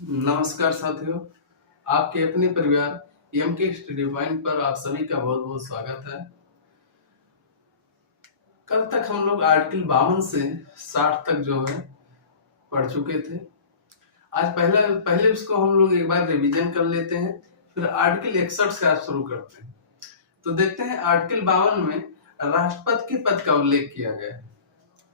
नमस्कार साथियों, आपके अपने परिवार एम के स्टडी पॉइंट पर आप सभी का बहुत बहुत स्वागत है। कल तक हम लोग आर्टिकल 52 से 60 तक जो है पढ़ चुके थे। आज पहले पहले उसको हम लोग एक बार रिवीजन कर लेते हैं, फिर आर्टिकल 61 से आज शुरू करते हैं। तो देखते हैं आर्टिकल 52 में राष्ट्रपति के पद का उल्लेख किया गया है।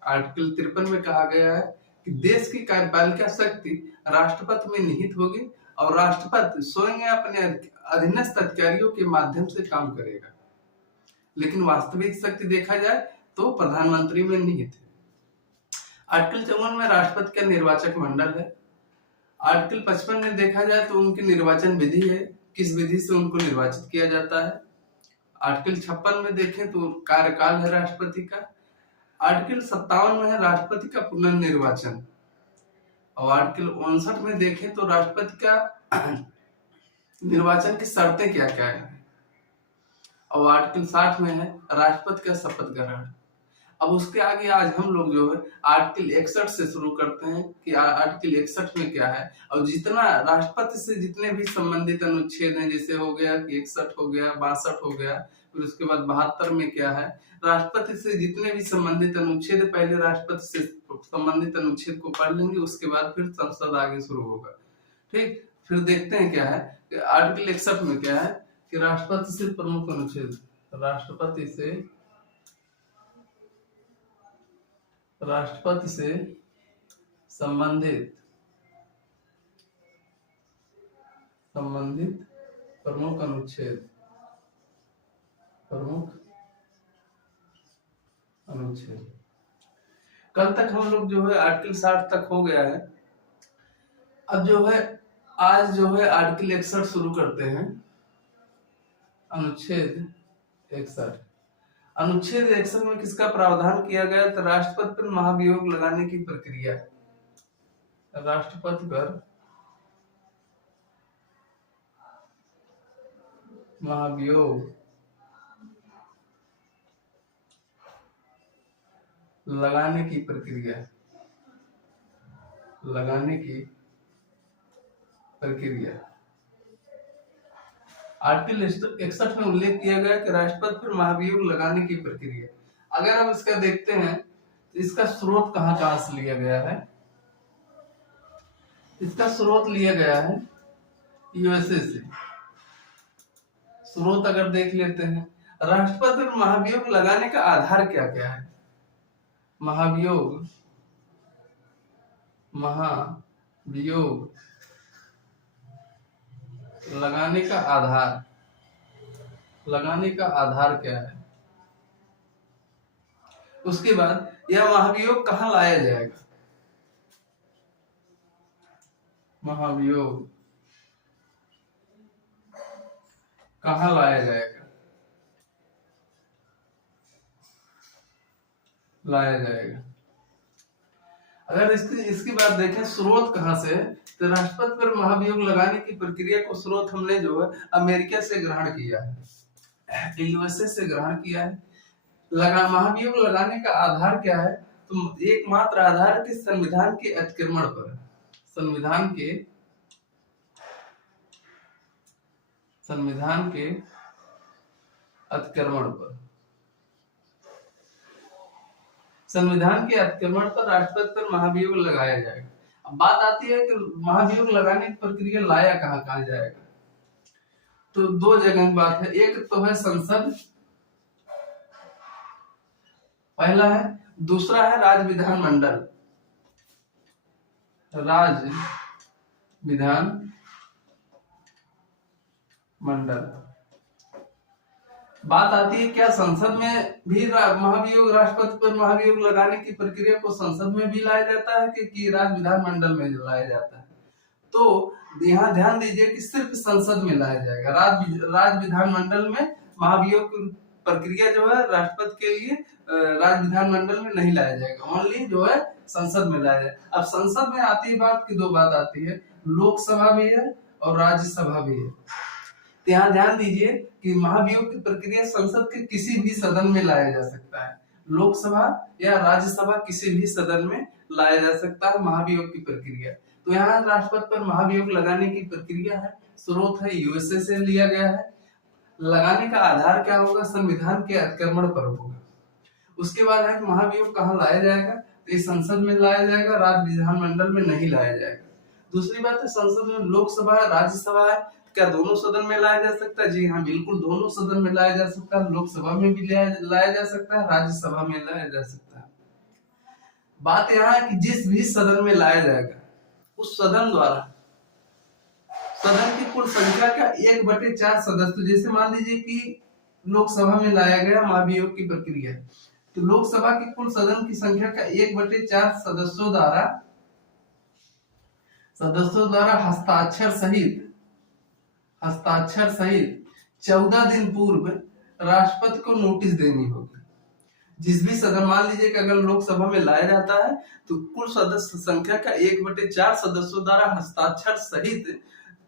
आर्टिकल 53 में कहा गया है कि देश की कार्यपालिका शक्ति राष्ट्रपति में निहित होगी और राष्ट्रपति स्वयं अपने अधीनस्थ अधिकारियों के माध्यम से काम करेगा, लेकिन वास्तविक शक्ति देखा जाए तो प्रधानमंत्री में निहित है। आर्टिकल 54 में राष्ट्रपति का निर्वाचक मंडल है। आर्टिकल 55 में देखा जाए तो उनकी निर्वाचन विधि है, किस विधि से उनको निर्वाचित किया जाता है। आर्टिकल 56 में देखें तो कार्यकाल है राष्ट्रपति का। आर्टिकल 57 में है राष्ट्रपति का पुनर्निर्वाचन और आर्टिकल 59 में देखें तो राष्ट्रपति का निर्वाचन की शर्तें क्या क्या है और आर्टिकल 60 में है राष्ट्रपति का शपथ ग्रहण। अब उसके आगे आज हम लोग जो है आर्टिकल 61 से शुरू करते हैं कि आर्टिकल 61 में क्या है और जितना राष्ट्रपति से जितने भी संबंधित अनुच्छेद हैं, जैसे हो गया कि 61 हो गया, 62 हो गया, फिर उसके बाद 72 में क्या है, राष्ट्रपति से जितने भी संबंधित अनुच्छेद, पहले राष्ट्रपति से संबंधित अनुच्छेद को पढ़ लेंगे, उसके बाद फिर संसद आगे शुरू होगा। ठीक, फिर देखते हैं क्या है। आर्टिकल 61 में क्या है कि राष्ट्रपति से प्रमुख अनुच्छेद, राष्ट्रपति से संबंधित प्रमुख अनुच्छेद कल तक हम लोग जो है आर्टिकल 60 तक हो गया है। अब जो है आज जो है आर्टिकल 61 शुरू करते हैं। अनुच्छेद 61 में किसका प्रावधान किया गया? तो राष्ट्रपति पर महाभियोग लगाने की प्रक्रिया, राष्ट्रपति पर महाभियोग लगाने की प्रक्रिया आर्टिकल 61 में उल्लेख किया गया कि राष्ट्रपति पर महाभियोग लगाने की प्रक्रिया। अगर हम इसका देखते हैं तो इसका स्रोत कहां से लिया गया है? इसका स्रोत लिया गया है यूएसए से। स्रोत अगर देख लेते हैं, राष्ट्रपति पर महाभियोग लगाने का आधार क्या क्या है? महाभियोग लगाने का आधार क्या है? उसके बाद यह महाभियोग कहाँ लाया जाएगा? महाभियोग कहाँ लाया जाएगा? अगर इसकी बात देखें स्रोत कहां से है, तो राष्ट्रपति पर महाभियोग लगाने की प्रक्रिया को स्रोत हमने जो है अमेरिका से ग्रहण किया है, यूएसए से ग्रहण किया है। महाभियोग लगाने का आधार क्या है? तो एकमात्र आधार के संविधान के अतिक्रमण पर, संविधान के अतिक्रमण पर राष्ट्रपति पर महाभियोग लगाया जाएगा। अब बात आती है कि महाभियोग लगाने की प्रक्रिया लाया कहां जाएगा? तो दो जगह की बात है। एक तो है संसद, पहला है, दूसरा है राज्य विधानमंडल। बात आती है क्या संसद में भी महाभियोग, राष्ट्रपति पर महाभियोग लगाने की प्रक्रिया को संसद में भी लाया जाता है कि राज्य विधानमंडल में लाया जाता है? तो यहाँ ध्यान दीजिए कि सिर्फ संसद में लाया जाएगा। राज्य विधानमंडल में महाभियोग प्रक्रिया जो है राष्ट्रपति के लिए राज्य विधानमंडल में नहीं लाया जाएगा, ओनली जो है संसद में लाया जाएगा। अब संसद में आती है बात की, दो बात आती है, लोकसभा भी है और राज्यसभा भी है। यहाँ ध्यान दीजिए कि महाभियोग की प्रक्रिया संसद के किसी भी सदन में लाया जा सकता है, लोकसभा या राज्यसभा किसी भी सदन में लाया जा सकता है महाभियोग की प्रक्रिया। तो यहाँ राष्ट्रपति पर महाभियोग लगाने की प्रक्रिया है, स्रोत है यूएसए से लिया गया है। लगाने का आधार क्या होगा? संविधान के अतिक्रमण पर होगा। उसके बाद है महाभियोग कहाँ लाया जाएगा? तो ये संसद में लाया जाएगा, राज्य विधानमंडल में नहीं लाया जाएगा। दूसरी बात है संसद में लोकसभा है, राज्यसभा है, क्या दोनों सदन में लाया जा सकता है? जी हाँ, बिल्कुल दोनों सदन में लाया जा सकता है। लोकसभा में भी लाया जा सकता है, राज्यसभा में लाया जा सकता है। बात यहाँ है कि जिस भी सदन में लाया जाएगा उस सदन द्वारा सदन की कुल संख्या का 1/4 सदस्य, जैसे मान लीजिए कि लोकसभा में लाया गया महाभियोग की प्रक्रिया, तो लोकसभा की कुल सदन की संख्या का 1/4 सदस्यों द्वारा हस्ताक्षर सहित 14 दिन पूर्व राष्ट्रपति को नोटिस देनी होगी। जिस भी सदन, मान लीजिए कि अगर लोकसभा में लाया जाता है तो कुल सदस्य संख्या का 1/4 सदस्यों द्वारा हस्ताक्षर सहित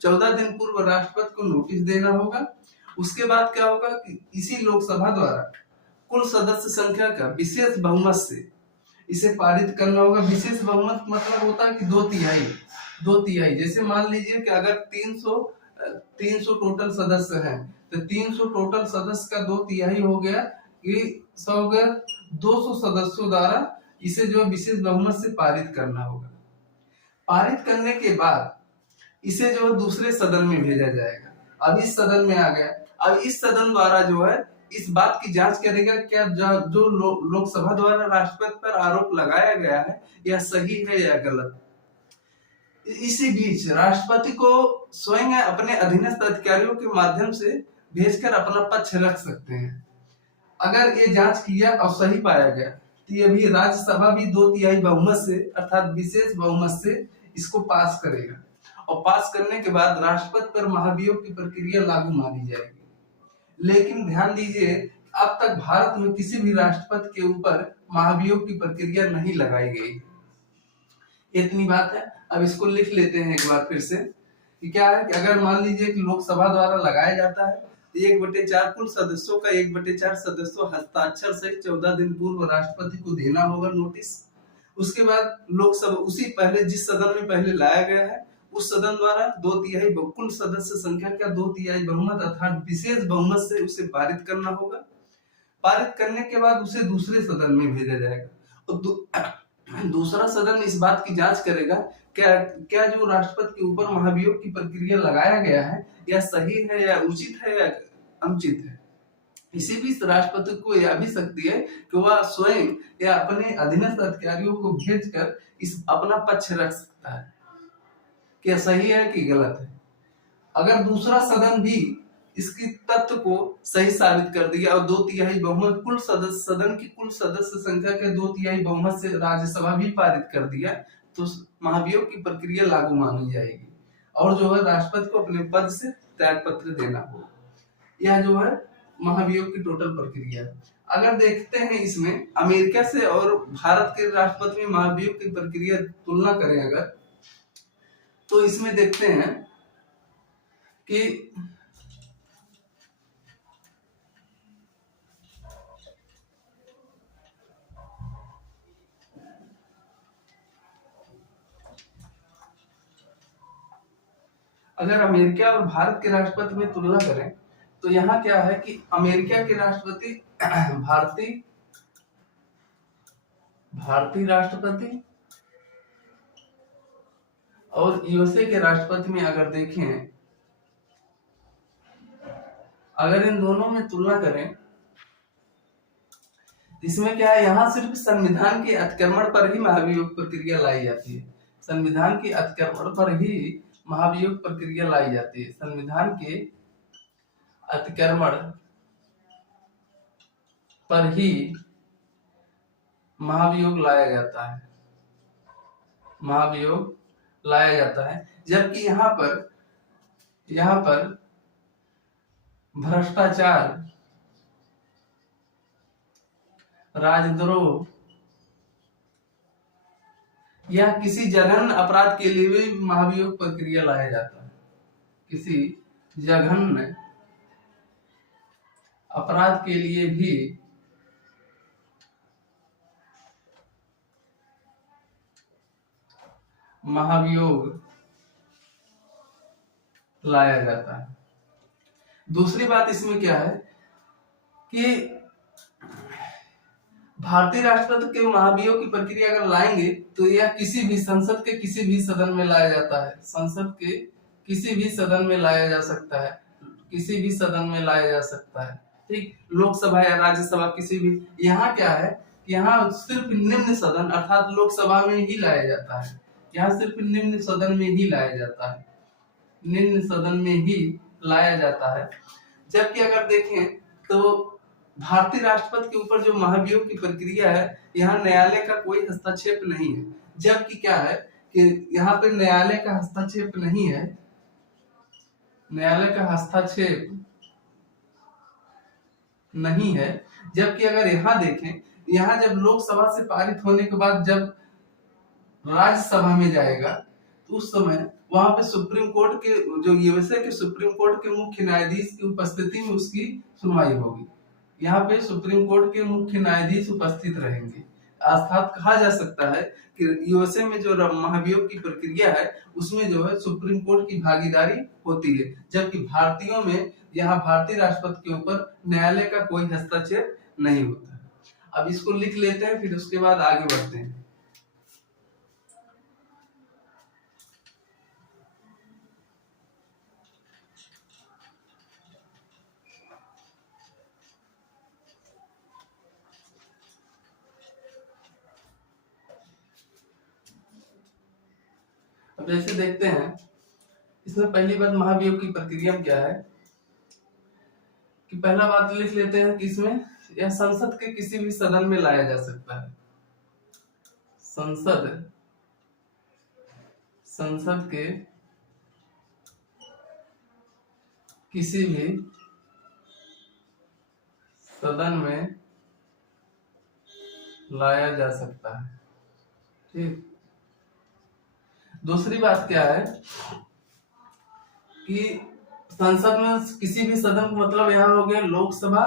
14 दिन पूर्व राष्ट्रपति को नोटिस देना होगा। उसके बाद क्या होगा कि इसी लोकसभा द्वारा कुल सदस्य संख्या का विशेष बहुमत से इसे पारित करना होगा। विशेष बहुमत मतलब होता है कि 2/3। जैसे मान लीजिए कि अगर 300 टोटल सदस्य हैं तो 300 टोटल सदस्य का 2/3 हो गया, ये 200 सदस्यों द्वारा इसे जो विशेष बहुमत से पारित करना होगा। पारित करने के बाद इसे जो दूसरे सदन में भेजा जाएगा। अब इस सदन में आ गया, अब इस सदन द्वारा जो है इस बात की जांच करेगा क्या जो लोकसभा द्वारा राष्ट्रपति पर आरोप लगाया गया है यह सही है या गलत। इसी बीच राष्ट्रपति को स्वयं अपने अधीनस्थ अधिकारियों के माध्यम से भेजकर अपना पक्ष रख सकते हैं। अगर ये जांच किया और सही पाया गया तो ये भी राज्यसभा भी 2/3 बहुमत से अर्थात विशेष बहुमत से इसको पास करेगा, और पास करने के बाद राष्ट्रपति पर महाभियोग की प्रक्रिया लागू मानी जाएगी। लेकिन ध्यान दीजिए, अब तक भारत में किसी भी राष्ट्रपति के ऊपर महाभियोग की प्रक्रिया नहीं लगाई गई। इतनी बात है। अब इसको लिख लेते हैं एक बार फिर से कि क्या है कि अगर मान लीजिए कि लोकसभा द्वारा लगाया जाता है तो 1/4 कुल सदस्यों का 1/4 सदस्यों हस्ताक्षर से 14 दिन पूर्व राष्ट्रपति को देना होगा नोटिस। उसके बाद लोकसभा उसी पहले जिस सदन में पहले लाया गया है उस सदन द्वारा 2/3 कुल सदस्य संख्या का 2/3 बहुमत अर्थात विशेष बहुमत से उसे पारित करना होगा। पारित करने के बाद उसे दूसरे सदन में भेजा जाएगा और दूसरा सदन इस बात की जांच करेगा क्या जो राष्ट्रपति के ऊपर महाभियोग की प्रक्रिया लगाया गया है यह सही है या उचित है या अनुचित है। इसी बीच राष्ट्रपति को यह भी शक्ति है कि वह स्वयं या अपने अधीनस्थ अधिकारियों को भेजकर इस अपना पक्ष रख सकता है कि सही है कि गलत है। अगर दूसरा सदन भी इसकी तथ्य को सही साबित कर दिया और 2/3 बहुमत कुल सदन की कुल सदस्य संख्या के 2/3 बहुमत से राज्यसभा भी पारित कर दिया तो महाभियोग की प्रक्रिया लागू मानी जाएगी और जो है राष्ट्रपति को अपने पद से त्याग पत्र देना होगा। यह जो है महाभियोग की टोटल प्रक्रिया। अगर देखते हैं इसमें अमेरिका से और भारत के राष्ट्रपति में महाभियोग की प्रक्रिया तुलना करें अगर, तो इसमें देखते हैं कि अगर अमेरिका और भारत के राष्ट्रपति में तुलना करें तो यहाँ क्या है कि अमेरिका के राष्ट्रपति भारतीय राष्ट्रपति और यूएसए के राष्ट्रपति में अगर देखें, अगर इन दोनों में तुलना करें इसमें क्या है, यहाँ सिर्फ संविधान के अतिक्रमण पर ही महाभियोग प्रक्रिया लाई जाती है। संविधान के अतिक्रमण पर ही महाभियोग प्रक्रिया लाई जाती है। संविधान के अतिक्रमण पर ही महाभियोग लाया जाता है। जबकि यहाँ पर भ्रष्टाचार, राजद्रोह या किसी जघन्य अपराध के लिए भी महाभियोग प्रक्रिया लाया जाता है। किसी जघन्य अपराध के लिए भी महाभियोग लाया जाता है। दूसरी बात इसमें क्या है कि भारतीय राष्ट्रपति के महाभियोग की प्रक्रिया अगर लाएंगे तो यह किसी भी संसद के किसी भी सदन में लाया जाता है। संसद के किसी भी सदन में लाया जा सकता है, किसी भी सदन में लाया जा सकता है। ठीक, लोकसभा या राज्यसभा किसी भी। यहाँ क्या है कि यहाँ सिर्फ निम्न सदन अर्थात लोकसभा में ही लाया जाता है। यहाँ सिर्फ निम्न सदन में ही लाया जाता है, निम्न सदन में ही लाया जाता है। जबकि अगर देखें तो भारतीय राष्ट्रपति के ऊपर जो महाभियोग की प्रक्रिया है, यहाँ न्यायालय का कोई हस्तक्षेप नहीं है। जबकि क्या है कि यहाँ पे न्यायालय का हस्तक्षेप नहीं है, न्यायालय का हस्तक्षेप नहीं है। जबकि अगर यहाँ देखें, यहाँ जब लोकसभा से पारित होने के बाद जब राज्यसभा में जाएगा तो उस समय वहां पे सुप्रीम कोर्ट के जो यूएसए के सुप्रीम कोर्ट के मुख्य न्यायाधीश की उपस्थिति में उसकी सुनवाई होगी। यहाँ पे सुप्रीम कोर्ट के मुख्य न्यायाधीश उपस्थित रहेंगे। अर्थात कहा जा सकता है कि यूएसए में जो महाभियोग की प्रक्रिया है उसमें जो है सुप्रीम कोर्ट की भागीदारी होती है। जबकि भारतीयों में यहाँ भारतीय राष्ट्रपति के ऊपर न्यायालय का कोई हस्तक्षेप नहीं होता। अब इसको लिख लेते हैं, फिर उसके बाद आगे बढ़ते हैं। अब जैसे देखते हैं, इसमें पहली बात महाभियोग की प्रक्रिया में क्या है कि पहला बात लिख लेते हैं कि इसमें यह संसद के किसी भी सदन में लाया जा सकता है। संसद के किसी भी सदन में लाया जा सकता है। ठीक, दूसरी बात क्या है कि संसद में किसी भी सदन को मतलब यहाँ हो गया लोकसभा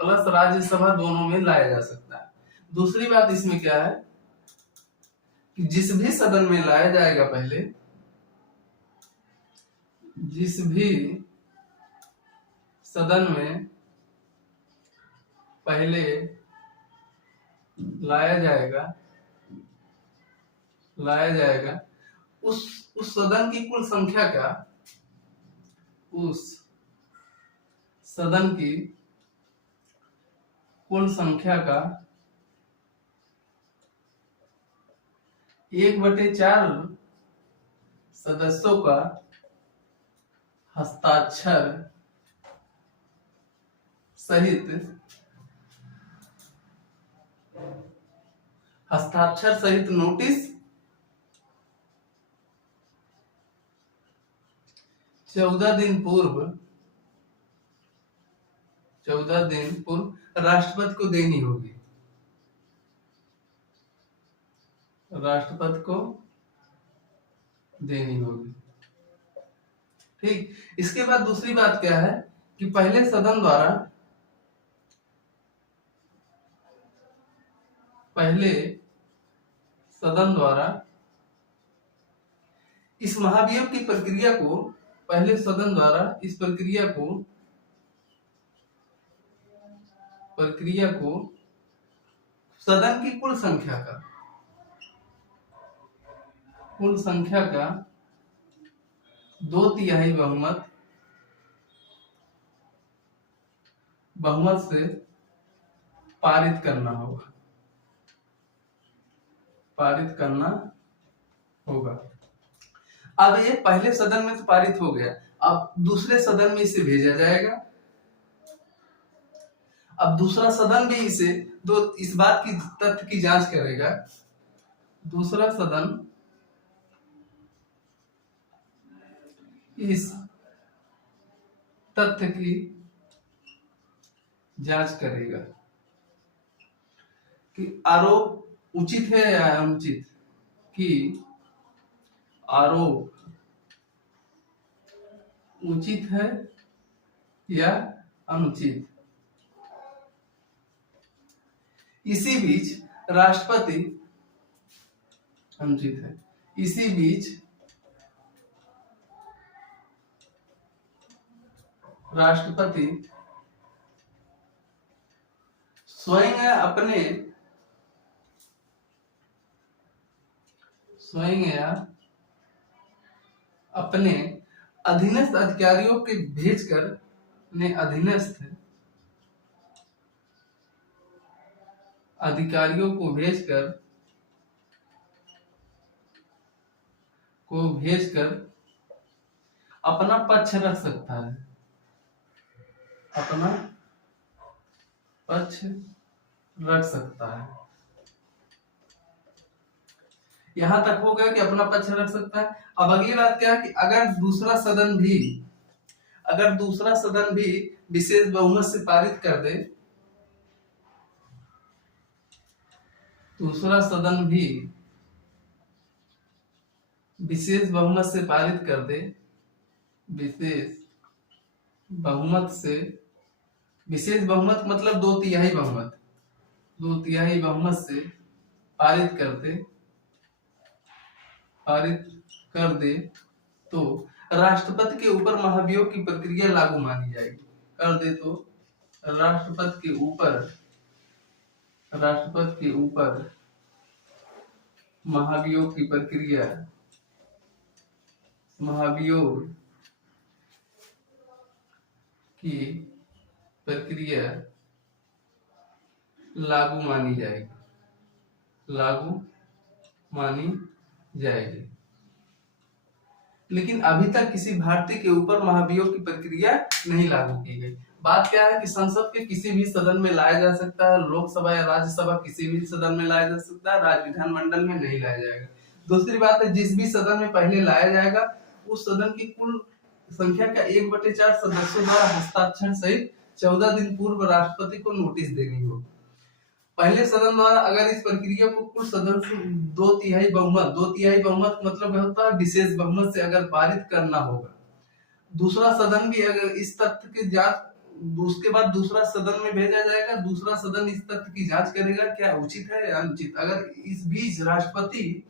प्लस राज्यसभा दोनों में लाया जा सकता है। दूसरी बात इसमें क्या है कि जिस भी सदन में लाया जाएगा, पहले जिस भी सदन में पहले लाया जाएगा उस सदन की कुल संख्या का, उस सदन की कुल संख्या का 1/4 सदस्यों का हस्ताक्षर सहित नोटिस 14 दिन पूर्व राष्ट्रपति को देनी होगी। ठीक, इसके बाद दूसरी बात क्या है कि पहले सदन द्वारा इस महाभियोग की प्रक्रिया को, पहले सदन द्वारा इस प्रक्रिया को सदन की कुल संख्या का 2/3 बहुमत से पारित करना होगा। अब ये पहले सदन में तो पारित हो गया, अब दूसरे सदन में इसे भेजा जाएगा। अब दूसरा सदन भी इस बात की तथ्य की जांच करेगा। दूसरा सदन इस तथ्य की जांच करेगा कि आरोप उचित है या अनुचित, कि आरोप उचित है या अनुचित। इसी बीच राष्ट्रपति अनुचित है। इसी बीच राष्ट्रपति स्वयं अपने अधीनस्थ अधिकारियों के भेजकर ने अधीनस्थ अधिकारियों को भेजकर अपना पक्ष रख सकता है, अपना पक्ष रख सकता है। यहां तक हो गया कि अपना पक्ष रख सकता है। अब अगली बात क्या है कि अगर दूसरा सदन भी विशेष बहुमत से पारित कर दे, दूसरा सदन भी विशेष बहुमत से पारित कर दे, विशेष बहुमत मतलब 2/3 बहुमत से पारित कर दे तो राष्ट्रपति के ऊपर महाभियोग की प्रक्रिया लागू मानी जाएगी। कर दे तो राष्ट्रपति के ऊपर महाभियोग की प्रक्रिया लागू मानी जाएगी। लेकिन अभी तक किसी भारतीय के ऊपर महाभियोग की प्रक्रिया नहीं लागू की गई। बात क्या है कि संसद के किसी भी सदन में लाया जा सकता है, लोकसभा या राज्यसभा किसी भी सदन में लाया जा सकता है, राज्य विधानमंडल में नहीं लाया जाएगा। दूसरी बात है, जिस भी सदन में पहले लाया जाएगा उस सदन की कुल संख्या का 1/4 सदस्यों द्वारा हस्ताक्षर सहित 14 दिन पूर्व राष्ट्रपति को नोटिस देनी होगी। पहले सदन द्वारा अगर इस प्रक्रिया को कुल सदस्य 2/3 बहुमत मतलब होता है विशेष बहुमत से अगर पारित करना होगा, दूसरा सदन भी अगर इस तथ्य की जांच, उसके बाद दूसरा सदन में भेजा जाएगा, दूसरा सदन इस तथ्य की जांच करेगा क्या उचित है या अनुचित। अगर इस बीच राष्ट्रपति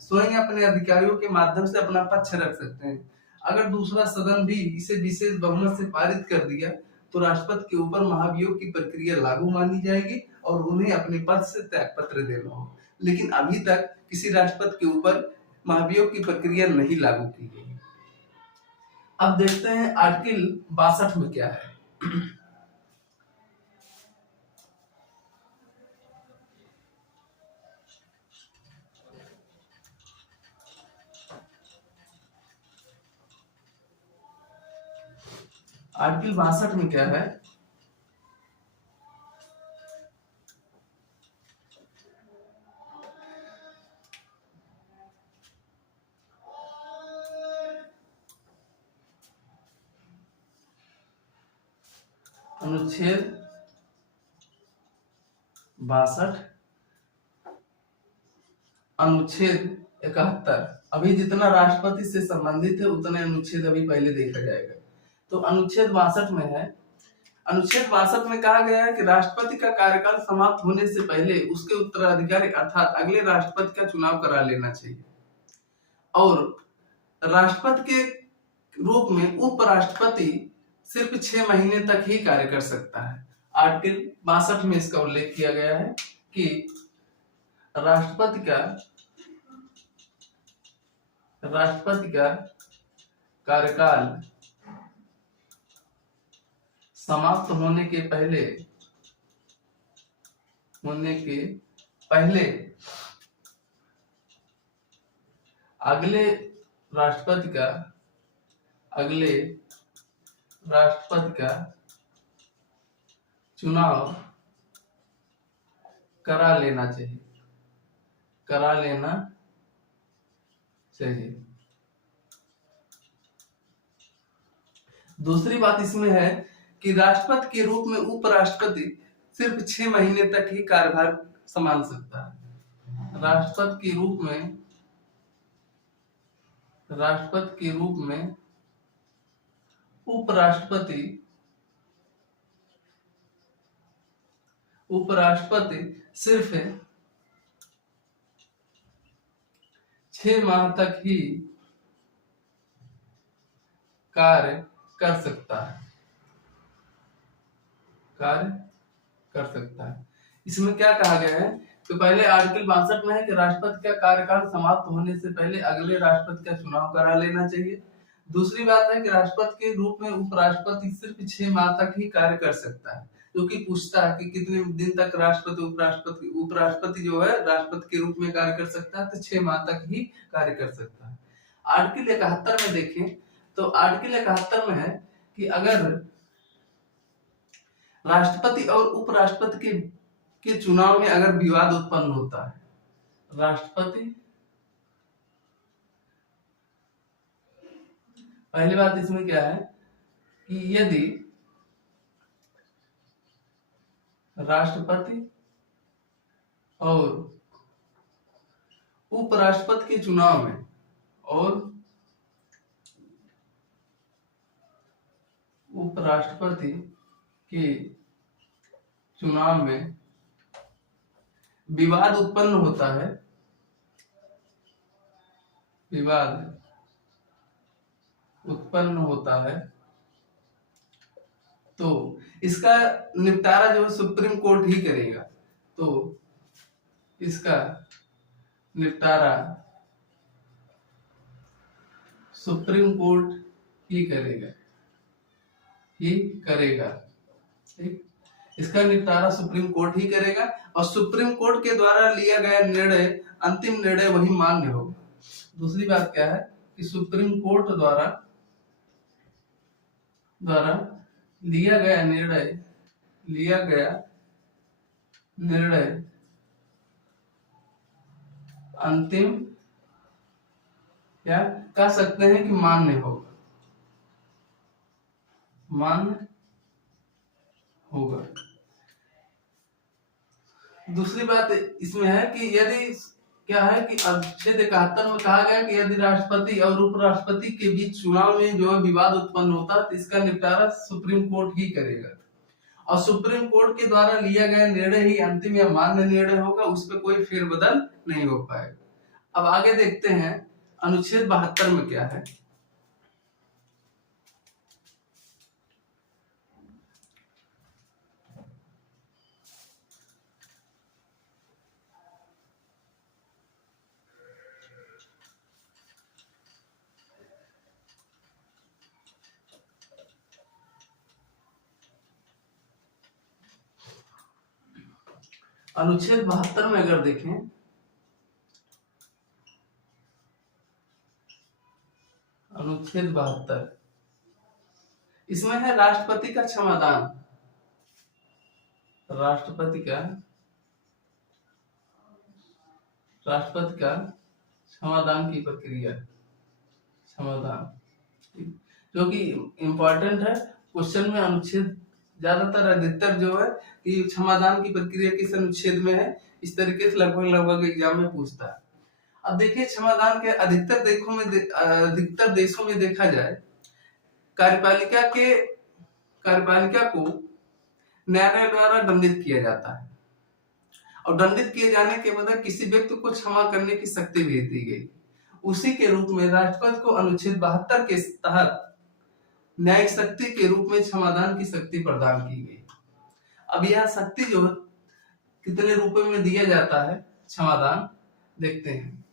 स्वयं अपने अधिकारियों के माध्यम से अपना पक्ष रख सकते हैं। अगर दूसरा सदन भी इसे विशेष बहुमत से पारित कर दिया तो राष्ट्रपति के ऊपर महाभियोग की प्रक्रिया लागू मानी जाएगी और उन्हें अपने पद से त्यागपत्र देना होगा। लेकिन अभी तक किसी राष्ट्रपति के ऊपर महाभियोग की प्रक्रिया नहीं लागू की गई। अब देखते हैं आर्टिकल 62 में क्या है। आर्टिकल 62 में क्या है? अनुच्छेद 62 अनुच्छेद 71। अभी जितना राष्ट्रपति से संबंधित है उतने अनुच्छेद अभी पहले देखा जाएगा। तो अनुच्छेद 62 में है, अनुच्छेद 62 में कहा गया है कि राष्ट्रपति का कार्यकाल समाप्त होने से पहले उसके उत्तराधिकारी अर्थात अगले राष्ट्रपति का चुनाव करा लेना चाहिए और राष्ट्रपति के रूप में उपराष्ट्रपति सिर्फ 6 महीने तक ही कार्य कर सकता है। आर्टिकल 62 में इसका उल्लेख किया गया है कि राष्ट्रपति का कार्यकाल समाप्त होने के पहले अगले राष्ट्रपति का चुनाव करा लेना चाहिए। दूसरी बात इसमें है कि राष्ट्रपति के रूप में उपराष्ट्रपति सिर्फ 6 महीने तक ही कार्यभार संभाल सकता है। राष्ट्रपति के रूप में उपराष्ट्रपति सिर्फ 6 माह तक ही कार्य कर सकता है, कार्य कर सकता है। इसमें क्या कहा गया है, तो पहले आर्टिकल 62 में है कि राष्ट्रपति का कार्यकाल समाप्त होने से पहले अगले राष्ट्रपति का चुनाव करा लेना चाहिए। दूसरी बात है कि राष्ट्रपति के रूप में उपराष्ट्रपति सिर्फ 6 माह तक ही कार्य कर सकता है, जो कि पूछता है कि कितने दिन तक राष्ट्रपति उपराष्ट्रपति जो है राष्ट्रपति के रूप में कार्य कर सकता है, तो 6 माह तक ही कार्य कर सकता है। आर्टिकल 71 में देखें तो आर्टिकल 71 में है कि अगर राष्ट्रपति और उपराष्ट्रपति के चुनाव में अगर विवाद उत्पन्न होता है, राष्ट्रपति, पहली बात इसमें क्या है कि यदि राष्ट्रपति और उपराष्ट्रपति के चुनाव में और उपराष्ट्रपति के चुनाव में विवाद उत्पन्न होता है, विवाद उत्पन्न होता है, तो इसका निपटारा जो सुप्रीम कोर्ट ही करेगा। तो इसका निपटारा सुप्रीम कोर्ट ही करेगा, ठीक। इसका निपटारा सुप्रीम कोर्ट ही करेगा और सुप्रीम कोर्ट के द्वारा लिया गया निर्णय, अंतिम निर्णय वही मान्य होगा। दूसरी बात क्या है कि सुप्रीम कोर्ट द्वारा लिया गया निर्णय अंतिम क्या कह सकते हैं कि मान्य होगा, दूसरी बात इसमें है कि यदि क्या है कि अनुच्छेद 71 में कहा गया कि यदि राष्ट्रपति और उपराष्ट्रपति के बीच चुनाव में जो है विवाद उत्पन्न होता है तो इसका निपटारा सुप्रीम कोर्ट ही करेगा और सुप्रीम कोर्ट के द्वारा लिया गया निर्णय ही अंतिम या मान्य निर्णय होगा, उस पर कोई फेरबदल नहीं हो पाएगा। अब आगे देखते हैं अनुच्छेद 72 में क्या है। अनुच्छेद 72 में अगर देखें अनुच्छेद 72 इसमें है राष्ट्रपति का क्षमादान, राष्ट्रपति का क्षमादान की प्रक्रिया, क्षमादान जो कि इंपॉर्टेंट है। क्वेश्चन में अनुच्छेद ज्यादातर अधिकतर जो है कि क्षमादान की प्रक्रिया किस अनुच्छेद में है, इस तरीके से लगभग एग्जाम में पूछता है। अब देखिए क्षमादान के अधिकतर देशों में देखा जाए कार्यपालिका को न्यायालय द्वारा दंडित किया जाता है और दंडित किए जाने के बाद किसी व्यक्ति को क्षमा करने की शक्ति भी दी गई। उसी के रूप में राष्ट्रपति को अनुच्छेद 72 के तहत न्यायिक शक्ति के रूप में क्षमादान की शक्ति प्रदान की गई। अब यह शक्ति जो है कितने रुपए में दिया जाता है क्षमादान, देखते हैं।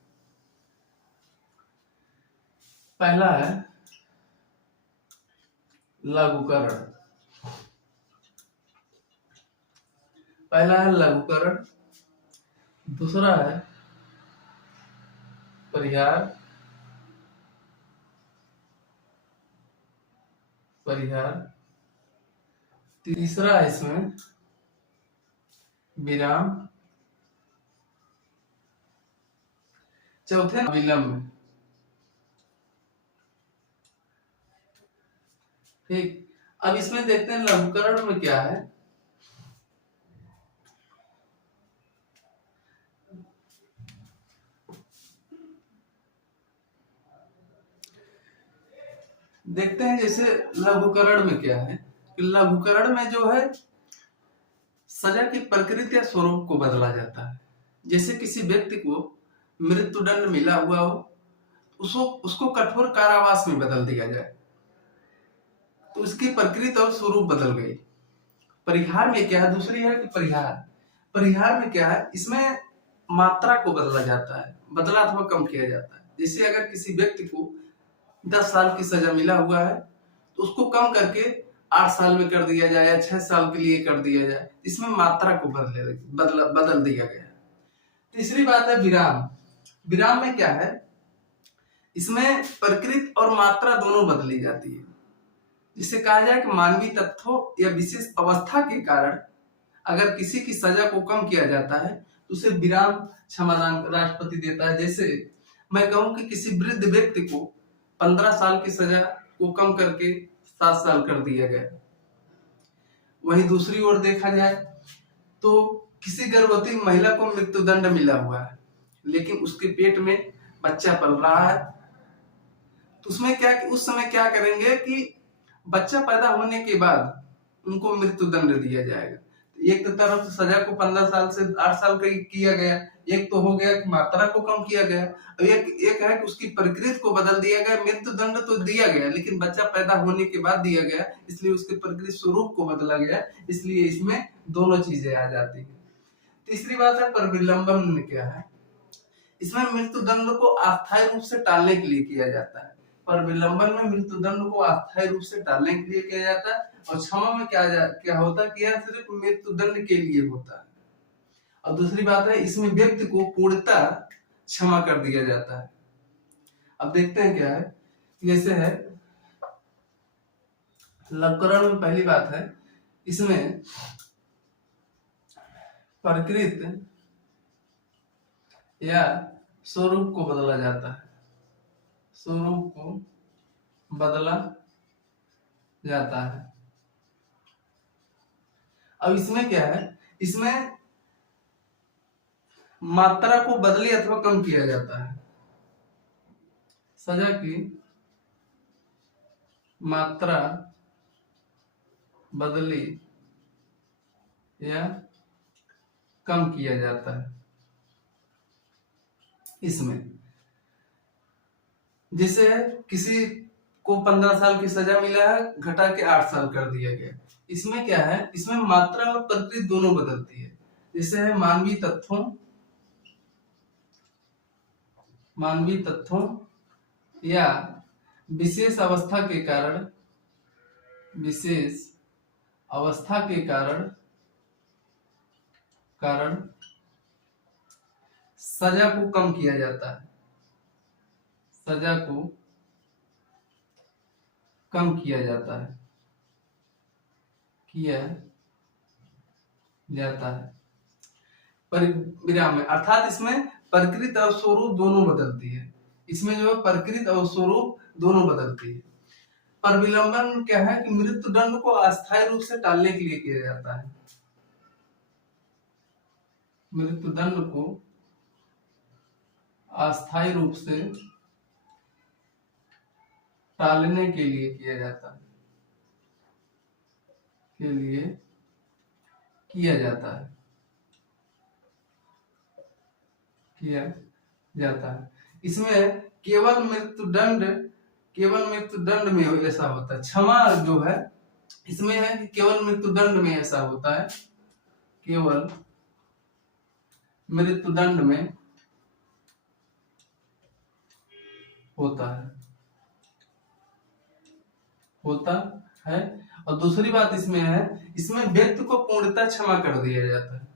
पहला है लघुकरण, दूसरा है परिहार, तीसरा है इसमें विराम, चौथे विलंब। ठीक, अब इसमें देखते हैं लघुकरण में क्या है। देखते हैं जैसे लघुकरण में क्या है कि लघुकरण में जो है सजा की प्रकृति या स्वरूप को बदला जाता है। जैसे किसी व्यक्ति को मृत्युदंड मिला हुआ हो, उसको कठोर कारावास में बदल दिया जाए। तो इसकी प्रकृति और स्वरूप बदल गई। परिहार में क्या है, दूसरी है कि परिहार में क्या है, इसमें मात्रा को बदला जाता है, बदला अथवा कम किया जाता है। जैसे अगर किसी व्यक्ति को 10 साल की सजा मिला हुआ है तो उसको कम करके 8 साल में कर दिया जाए या 6 साल के लिए कर दिया जाए, इसमें मात्रा को बदल दिया गया। तीसरी बात है विराम। विराम में क्या है, इसमें प्रकृति और मात्रा दोनों बदली जाती है। जिसे कहा जाए कि मानवीय तथ्यों या विशेष अवस्था के कारण अगर किसी की सजा को कम किया जाता है तो उसे विराम क्षमादान राष्ट्रपति देता है। जैसे मैं कहूं कि किसी वृद्ध व्यक्ति को 15 साल की सजा को कम करके 7 साल कर दिया गया। वहीं दूसरी ओर देखा जाए तो किसी गर्भवती महिला को मृत्युदंड मिला हुआ है, लेकिन उसके पेट में बच्चा पल रहा है, तो उसमें क्या, उस समय क्या करेंगे कि बच्चा पैदा होने के बाद उनको मृत्युदंड दिया जाएगा। एक तरफ सजा को 15 साल से 8 साल का किया गया, एक तो हो गया कि मात्रा को कम किया गया, और एक है कि उसकी प्रकृति को बदल दिया गया। मृत्युदंड तो दिया गया लेकिन बच्चा पैदा होने के बाद दिया गया, इसलिए उसके प्रकृति स्वरूप को बदला गया, इसलिए इसमें दोनों चीजें आ जाती है। तीसरी बात है परविलंबन में क्या है, इसमें मृत्युदंड को अस्थायी रूप से टालने के लिए किया जाता है। पर विलंबन में मृत्युदंड को अस्थायी रूप से टालने के लिए किया जाता है, और क्षमा में क्या होता है कि यह सिर्फ मृत्युदंड के लिए होता है। और दूसरी बात है, इसमें व्यक्ति को पूर्णतः क्षमा कर दिया जाता है। अब देखते हैं क्या है, जैसे है लवकरण में पहली बात है, इसमें प्रकृति या स्वरूप को बदला जाता है, स्वरूप को बदला जाता है। अब इसमें क्या है, इसमें मात्रा को बदली अथवा कम किया जाता है। सजा की मात्रा बदली या कम किया जाता है इसमें। जैसे किसी को 15 साल की सजा मिला है, घटा के 8 साल कर दिया गया। इसमें क्या है, इसमें मात्रा और प्रकृति दोनों बदलती है। जैसे है मानवीय तथ्यों या विशेष अवस्था के कारण सजा को कम किया जाता है, सजा को कम किया जाता है विराम में। अर्थात इसमें प्रकृति और स्वरूप दोनों बदलती है, इसमें जो है प्रकृति और स्वरूप दोनों बदलती है। पर विलंबन क्या है कि मृत्युदंड को अस्थायी रूप से टालने के लिए किया जाता है, मृत्युदंड को अस्थायी रूप से टालने के लिए किया जाता है, किया जाता है। इसमें केवल मृत्युदंड में ऐसा होता है। क्षमा जो है इसमें है कि केवल मृत्युदंड में ऐसा होता है, केवल मृत्युदंड में होता है। और दूसरी बात इसमें है, इसमें व्यक्ति को पूर्णतः क्षमा कर दिया जाता है,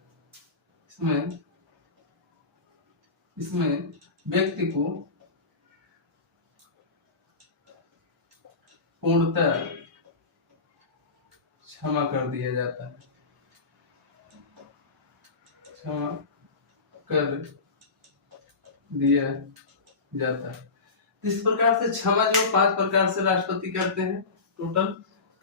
इसमें व्यक्ति को पूर्णतः क्षमा कर दिया जाता है, क्षमा कर दिया जाता है। इस प्रकार से क्षमा जो 5 प्रकार से राष्ट्रपति करते हैं टोटल।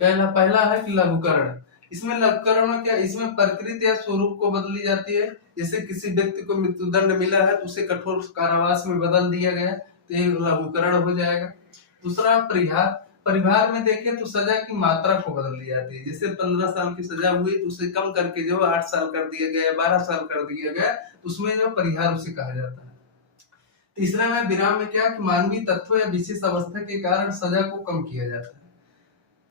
पहला है कि लघुकरण। इसमें लघुकरण में क्या, इसमें प्रकृति या स्वरूप को बदली जाती है। जैसे किसी व्यक्ति को मृत्युदंड मिला है तो उसे कठोर कारावास में बदल दिया गया, तो ये लघुकरण हो जाएगा। दूसरा परिहार में देखें तो सजा की मात्रा को बदल दी जाती है। जैसे 15 साल की सजा हुई तो उसे कम करके जो 8 साल कर दिया गया, 12 साल कर दिया गया, तो उसमें जो परिहार उसे कहा जाता है। तीसरा में विराम में क्या कि मानवीय तत्व या विशेष अवस्था के कारण सजा को कम किया जाता है।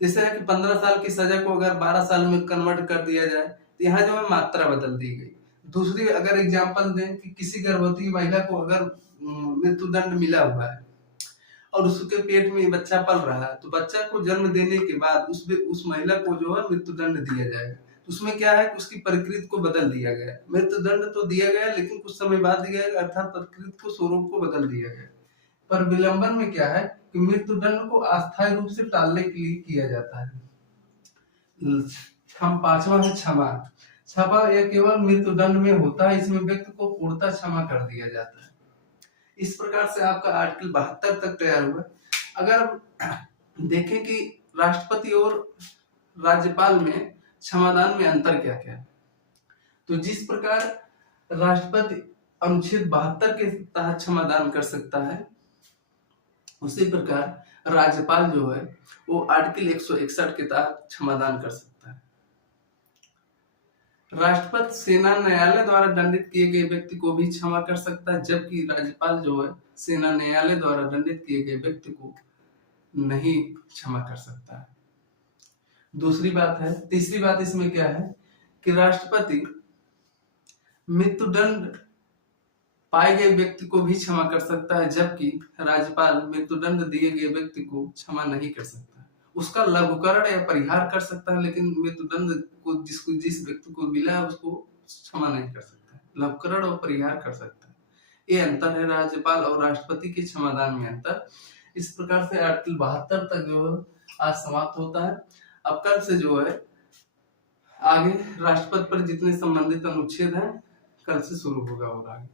जैसे है कि 15 साल की सजा को अगर 12 साल में कन्वर्ट कर दिया जाए तो यहाँ जो है मात्रा बदल दी गई। दूसरी अगर एग्जांपल दें कि किसी गर्भवती महिला को अगर मृत्युदंड मिला हुआ है और उसके पेट में बच्चा पल रहा है, तो बच्चा को जन्म देने के बाद उस महिला को जो है मृत्युदंड दिया जाएगा। तो उसमें क्या है कि उसकी प्रकृति को बदल दिया गया। मृत्युदंड तो दिया गया लेकिन कुछ समय बाद दिया गया, अर्थात प्रकृति को स्वरूप को बदल दिया गया। पर विलंबन में क्या है कि मृत्युदंड को अस्थायी रूप से टालने के लिए किया जाता है। हम पांचवा है क्षमा। क्षमा यह केवल मृत्युदंड में होता है, इसमें व्यक्ति को पूर्णतः क्षमा कर दिया जाता है। इस प्रकार से आपका आर्टिकल 72 तक तैयार हुआ। अगर देखें कि राष्ट्रपति और राज्यपाल में क्षमादान में अंतर क्या क्या है, तो जिस प्रकार राष्ट्रपति अनुच्छेद 72 के तहत क्षमादान कर सकता है, उसी प्रकार राज्यपाल जो है वो आर्टिकल 161 के तहत क्षमादान कर सकता है। राष्ट्रपति सेना न्यायालय द्वारा दंडित किए गए व्यक्ति को भी क्षमा कर सकता है, जबकि राज्यपाल जो है सेना न्यायालय द्वारा दंडित किए गए व्यक्ति को नहीं क्षमा कर सकता है। दूसरी बात है, तीसरी बात इसमें क्या है कि राष्ट्रपति मृत्युदंड पाए गए व्यक्ति को भी क्षमा कर सकता है, जबकि राज्यपाल मृत्युदंड दिए गए व्यक्ति को क्षमा नहीं कर सकता। उसका लघुकरण या परिहार कर सकता है, लेकिन मृत्युदंड को जिस व्यक्ति को मिला है उसको क्षमा नहीं कर सकता। लघुकरण और परिहार कर सकता है। ये अंतर है राज्यपाल और राष्ट्रपति के क्षमादान में अंतर। इस प्रकार से आर्टिकल 72 तक जो है आज समाप्त होता है। अब कल से जो है आगे राष्ट्रपति पर जितने संबंधित अनुच्छेद हैं कल से शुरू होगा और आगे